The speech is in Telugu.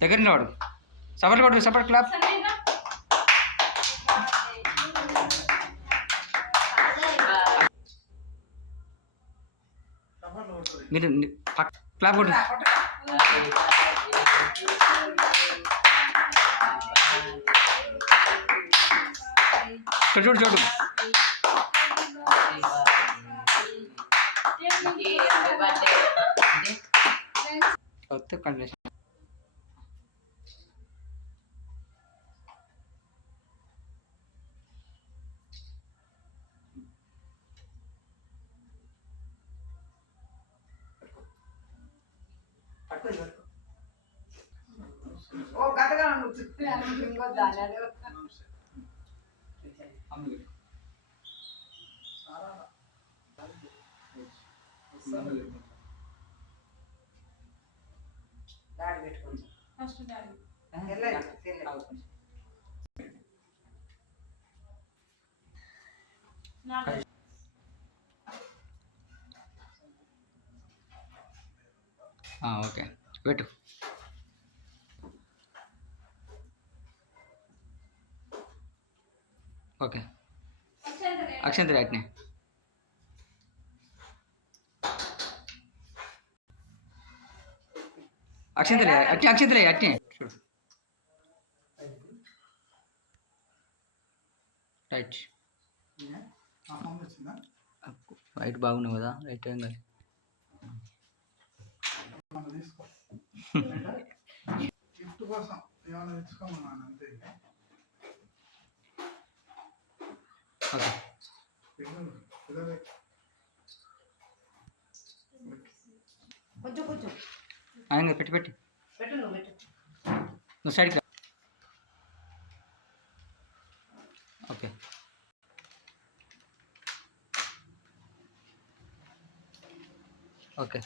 దగ్గర నిలబడు. సపరేట్ కొట్టు, సపరేట్ క్లాప్. మీరు క్లాప్ కొట్టు. చూడు చూడు కొత్త కండిషన్. ఓ కథగా ఇంకొద్దాని డాడీ పెట్టుకోండి ఫస్ట్ డాడీ ఓకే పెట్టు. ఓకే అక్షంతరి అట్నే అక్షంతరి అట్నే అక్షంతరి అట్నే చూడు. రైట్ రైట్ బాగున్నావు కదా. రైట్ ఏం కాదు. గిఫ్ట్ కోసం ఏమైనా తెచ్చుకోమన్నాను అంతే. ఓకే కొంచెం కొంచెం ఆయన పెట్టి పెట్టి పెట్టు నువ్వు పెట్టు. నువ్వు సైడ్కి రా. Okay okay